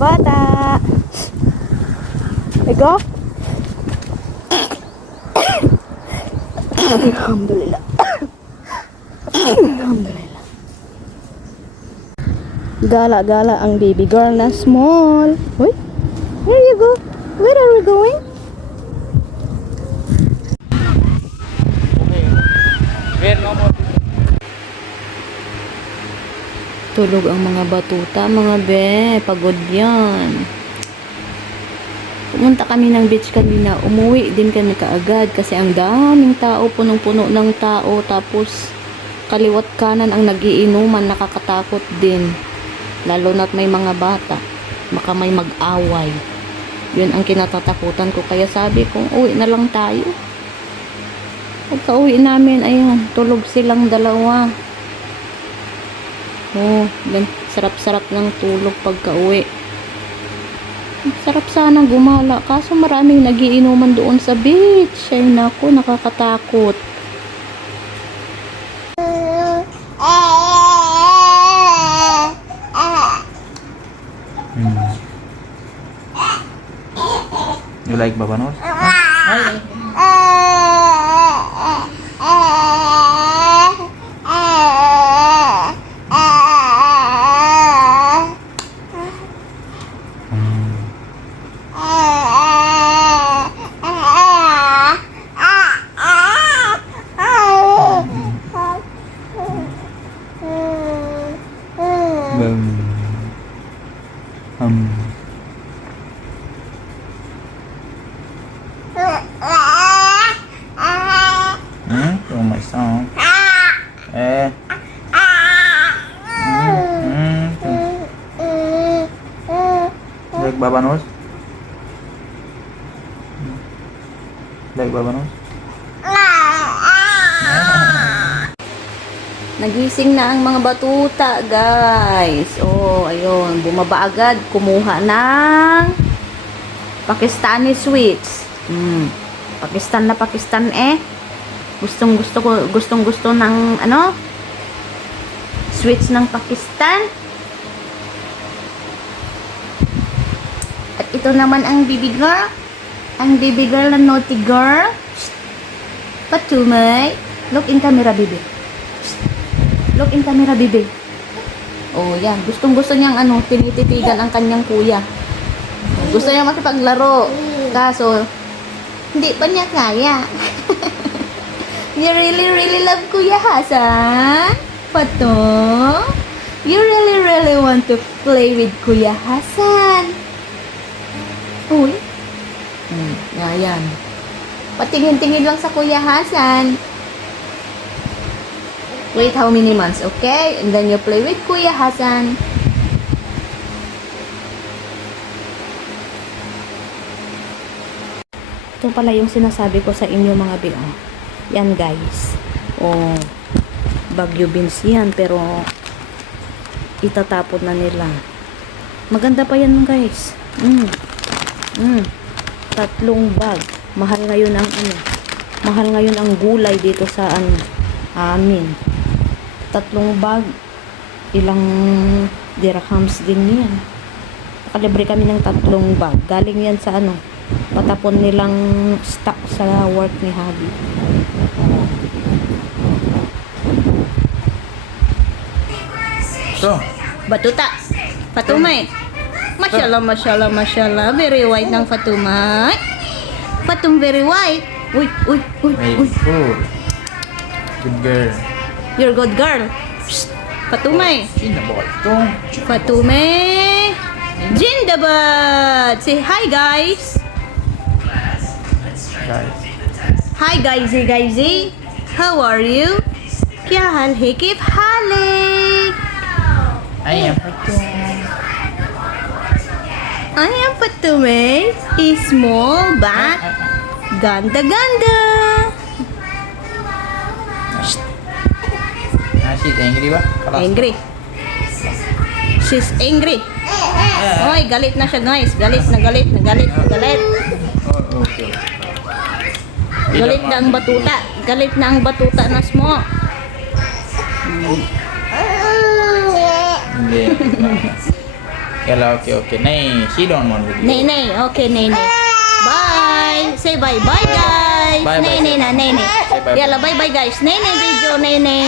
bata. Ego? Alhamdulillah. Alhamdulillah. Gala-gala ang baby girl na small. Uy, where you go? Where are we going? Tulog ang mga batuta, mga be. Pagod yan. Pumunta kami ng beach kanina. Umuwi din kami kaagad kasi ang daming tao, punong-puno ng tao. Tapos kaliwat kanan ang nagiinuman, nakakatakot din. Lalo na't may mga bata. Baka may mag-away. Yun ang kinatatakutan ko. Kaya sabi ko, uwi na lang tayo. Pagka uwi namin, ayan, tulog silang dalawa. Oh, sarap-sarap ng tulog pagka uwi. Sarap sana gumala. Kaso maraming nagiinuman doon sa beach. Ay naku, nakakatakot. You like Babanos? Oh my son. Like Babanos? Like Babanos? Nagising na ang mga batuta, guys. Oh, ayun. Bumaba agad. Kumuha ng Pakistani sweets. Pakistan na Pakistan eh. Gustong gusto ng ano? Sweets ng Pakistan. At ito naman ang baby girl. Ang baby girl na naughty girl. Patumay. Look in camera, baby. Look in camera, baby. Oh, yan. Gustong-gusto niyang ano, tinititigan ang kanyang kuya. Gusto niya makipaglaro. Kaso, hindi pa niya kaya. You really love Kuya Hasan? Pato? You really want to play with Kuya Hasan? Uy. Yan. Patingin-tingin lang sa Kuya Hasan. Wait how many months, okay? And then you play with Kuya Hasan. Ito pala yung sinasabi ko sa inyo mga biyo. Yan guys. Oh, Baguio beans yan. Pero itatapon na nila. Maganda pa yan guys. 3 bag. Mahal ngayon ang ano. Mahal ngayon ang gulay dito sa amin. 3 bag, ilang dirhams din yan. Nakalibre kami ng 3 bag. Galing yan sa ano, patapon nilang stock sa work ni Habi. So, Batuta, Fatumay. Mashallah. Very white ng Fatumay. Fatum very white. Uy. food. Good girl. You're good girl. Psst. Fatumay. Sinabot ito. Fatumay. Jindabad. Say hi guys. Guys. Hi guysy. How are you? क्या हाल है किफ हालिक? I am Fatum. I am Fatumay. Small but ganda. She's angry ba? Kalas. Angry. She's angry. Oy, galit na siya guys. Galit. Oh, okay. Galit na ang batuta. Galit na ang batuta na small. Hindi. Yalla, okay. Nay, she don't want video. Nay, nay. Okay, nay, nay. Bye. Say bye-bye, guys. Bye-bye, Nay, nay say na, nay, nay. Say bye-bye. Yalla, bye-bye, guys. Nay, nay video. Nay, nay.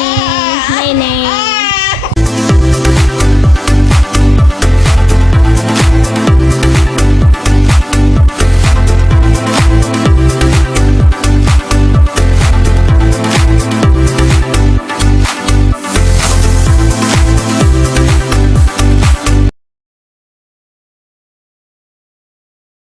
Nay, nay.